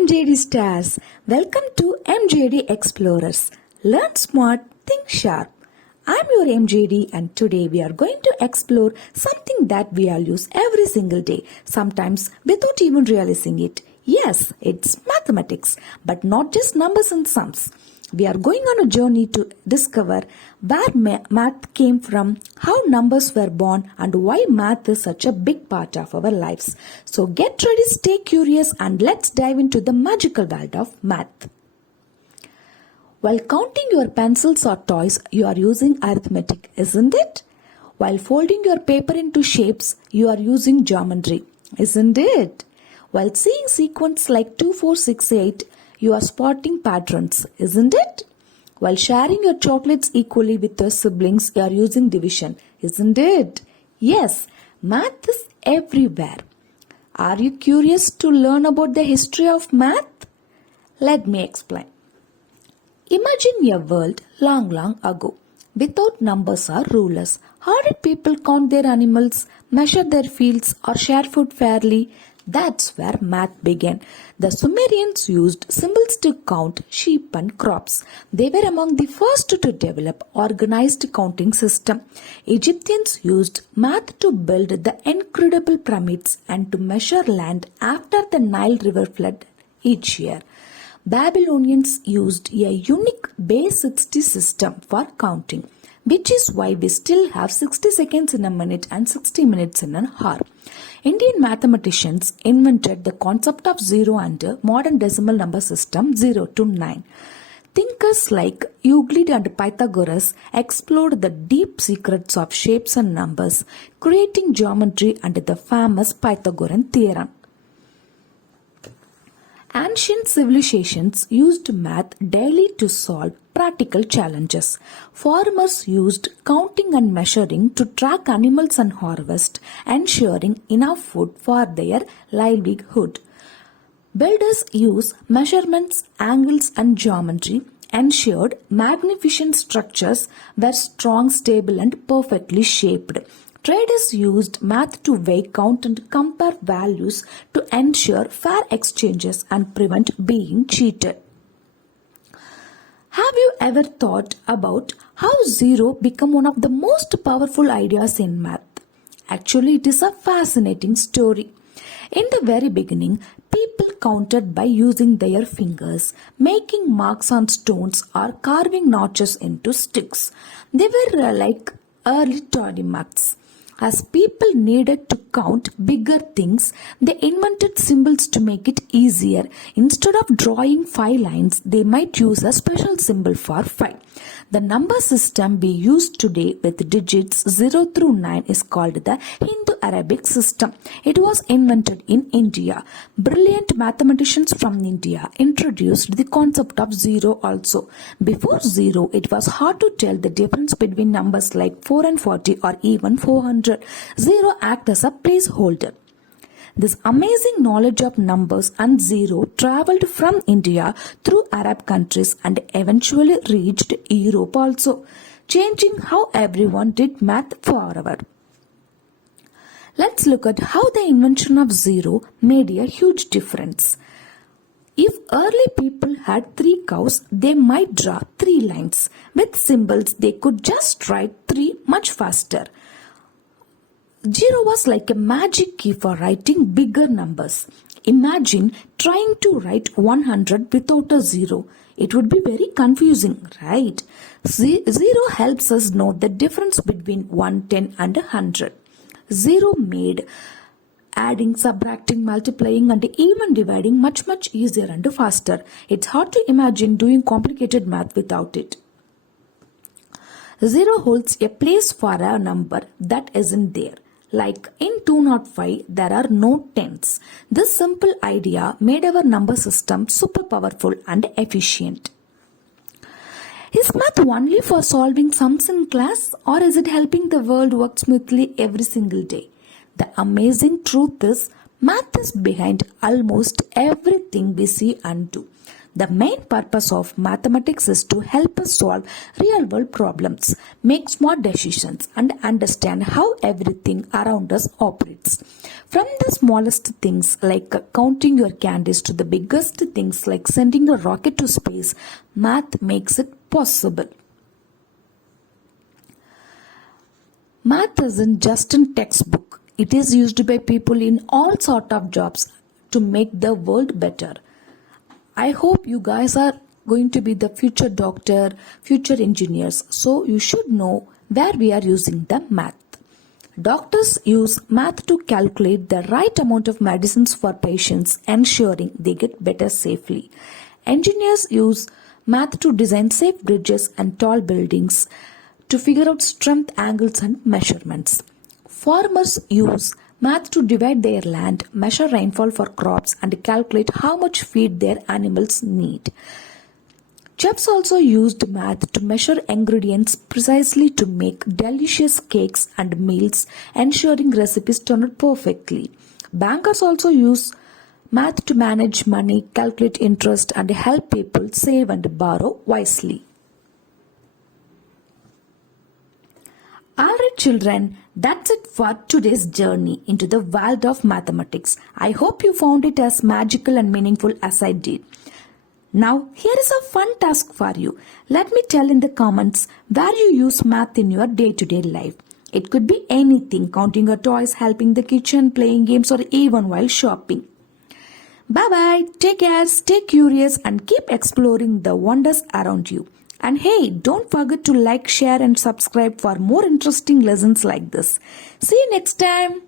MJD stars. Welcome to MJD Explorers. Learn smart, think sharp. I'm your MJD and today we are going to explore something that we all use every single day, sometimes without even realizing it. Yes, it's mathematics, but not just numbers and sums. We are going on a journey to discover where math came from, how numbers were born, and why math is such a big part of our lives. So get ready, stay curious, and let's dive into the magical world of math. While counting your pencils or toys, you are using arithmetic, isn't it? While folding your paper into shapes, you are using geometry, isn't it? While seeing sequence like 2, 4, 6, 8, you are spotting patterns, isn't it? While sharing your chocolates equally with your siblings, you are using division, isn't it? Yes, math is everywhere. Are you curious to learn about the history of math? Let me explain. Imagine a world long ago, without numbers or rulers. How did people count their animals, measure their fields, or share food fairly? That's where math began. The Sumerians used symbols to count sheep and crops. They were among the first to develop organized counting system. Egyptians used math to build the incredible pyramids and to measure land after the Nile River flood each year. Babylonians used a unique base 60 system for counting, which is why we still have 60 seconds in a minute and 60 minutes in an hour. Indian mathematicians invented the concept of zero and modern decimal number system 0 to 9. Thinkers like Euclid and Pythagoras explored the deep secrets of shapes and numbers, creating geometry and the famous Pythagorean theorem. Ancient civilizations used math daily to solve practical challenges. Farmers used counting and measuring to track animals and harvest, ensuring enough food for their livelihood. Builders used measurements, angles, and geometry, ensured magnificent structures were strong, stable, and perfectly shaped. Traders used math to weigh, count, and compare values to ensure fair exchanges and prevent being cheated. Have you ever thought about how zero became one of the most powerful ideas in math? Actually, it is a fascinating story. In the very beginning, people counted by using their fingers, making marks on stones or carving notches into sticks. They were like early toy marks. As people needed to count bigger things, they invented symbols to make it easier. Instead of drawing 5 lines, they might use a special symbol for 5. The number system we use today with digits 0 through 9 is called the Hindu-Arabic system. It was invented in India. Brilliant mathematicians from India introduced the concept of zero also. Before zero, it was hard to tell the difference between numbers like 4 and 40 or even 400. Zero acted as a placeholder. This amazing knowledge of numbers and zero traveled from India through Arab countries and eventually reached Europe also, changing how everyone did math forever. Let's look at how the invention of zero made a huge difference. If early people had 3 cows, they might draw 3 lines. With symbols, they could just write 3 much faster. Zero was like a magic key for writing bigger numbers. Imagine trying to write 100 without a zero. It would be very confusing, right? Zero helps us know the difference between 1, 10 and 100. Zero made adding, subtracting, multiplying and even dividing much easier and faster. It's hard to imagine doing complicated math without it. Zero holds a place for a number that isn't there. Like in 205, there are no tens. This simple idea made our number system super powerful and efficient. Is math only for solving sums in class, or is it helping the world work smoothly every single day? The amazing truth is, math is behind almost everything we see and do. The main purpose of mathematics is to help us solve real world problems, make smart decisions, and understand how everything around us operates. From the smallest things like counting your candies to the biggest things like sending a rocket to space, math makes it possible. Math isn't just a textbook. It is used by people in all sort of jobs to make the world better. I hope you guys are going to be the future doctor, future engineers, so you should know where we are using the math. Doctors use math to calculate the right amount of medicines for patients, ensuring they get better safely. Engineers use math to design safe bridges and tall buildings, to figure out strength angles and measurements. Farmers use math to divide their land, measure rainfall for crops, and calculate how much feed their animals need. Chefs also used math to measure ingredients precisely to make delicious cakes and meals, ensuring recipes turn out perfectly. Bankers also use math to manage money, calculate interest, and help people save and borrow wisely. Alright children, that's it for today's journey into the world of mathematics. I hope you found it as magical and meaningful as I did. Now, here is a fun task for you. Let me tell in the comments where you use math in your day-to-day life. It could be anything, counting your toys, helping the kitchen, playing games, or even while shopping. Bye-bye, take care, stay curious, and keep exploring the wonders around you. And hey, don't forget to like, share, and subscribe for more interesting lessons like this. See you next time.